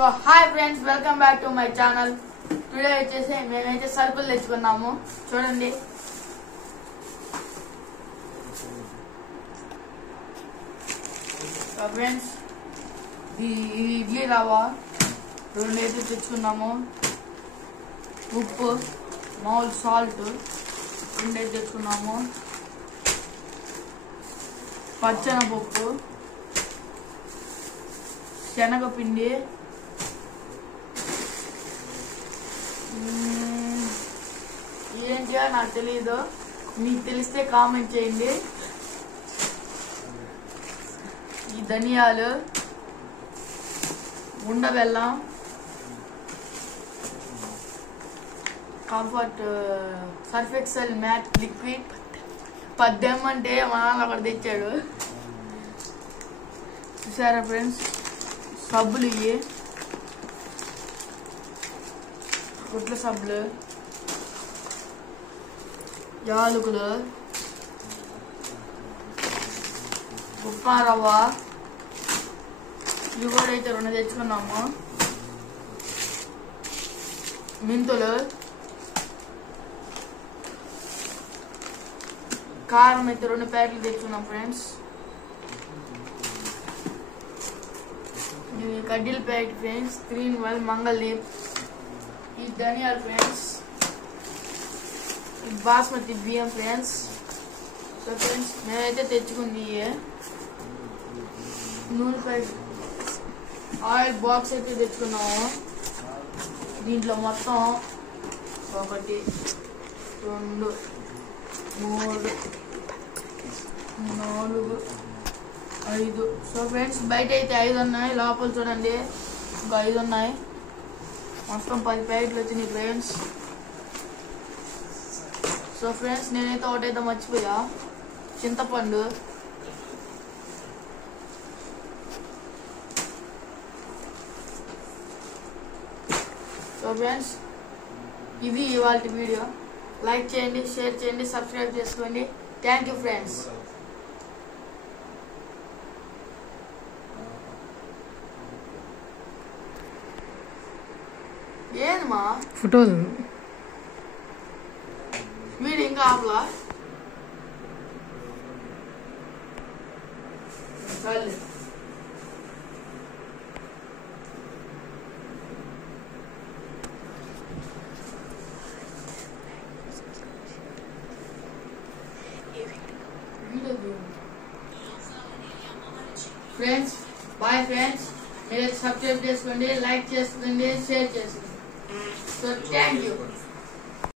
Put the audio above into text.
So hi friends, welcome back to my channel. Today వచ్చేసి మేమైతే సరుకులు తెచ్చుకున్నాము. చూడండి, సో ఫ్రెండ్స్ ఈ ఇడ్లీ రవ్వ 2 అయితే తెచ్చుకున్నాము. ఉప్పు, మామూలు సాల్ట్ 2 అయితే తెచ్చుకున్నాము. పచ్చనపప్పు, శనగపిండి, ఏంటో నాకు తెలీదు, మీకు తెలిస్తే కామెంట్ చేయండి. ఈ ధనియాలు, ఉండబెల్లం, Comfort Surf Excel matte liquid 10 అంటే మా నాన్న అక్కడ తెచ్చాడు. చూసారా ఫ్రెండ్స్, సబ్బులు, ఇవి గుట్ల సబ్బులు, యాలకులు, ఉప్మా రవ్వ, ఇవి కూడా అయితే 2 తెచ్చుకున్నాము. మెంతులు, కారం అయితే 2 ప్యాకెట్లు తెచ్చుకున్నాం ఫ్రెండ్స్. ఇది కడ్డీల ప్యాకెట్ ఫ్రెండ్స్, 3-in-1 మంగళదీప్. ఈ ధనియాలు ఫ్రెండ్స్, ఈ బాస్మతి బియ్యం ఫ్రెండ్స్. సో ఫ్రెండ్స్, మేమైతే తెచ్చుకుంది నూనె ప్యాకెట్, ఆయిల్ బాక్స్ అయితే తెచ్చుకున్నాము. దీంట్లో మొత్తం 1 2 3 4 5. సో ఫ్రెండ్స్, బయట అయితే 5 ఉన్నాయి, లోపల చూడండి ఇంకా 5 ఉన్నాయి. మొత్తం 10 ప్యాకెట్లు వచ్చినాయి ఫ్రెండ్స్. సో ఫ్రెండ్స్, నేనైతే ఒకటైతే మర్చిపోయా, చింతపండు. సో ఫ్రెండ్స్, ఇది ఇవాళ వీడియో. లైక్ చేయండి, షేర్ చేయండి, సబ్స్క్రైబ్ చేసుకోండి. Thank you friends. ఏందమ్మా ఫోటోలు వీడు ఇంకా ఆపలా? చాలు. Friends, bye friends. మీరు సబ్స్క్రైబ్ చేసుకోండి, లైక్ చేసుకోండి, షేర్ చేసుకోండి. So thank you.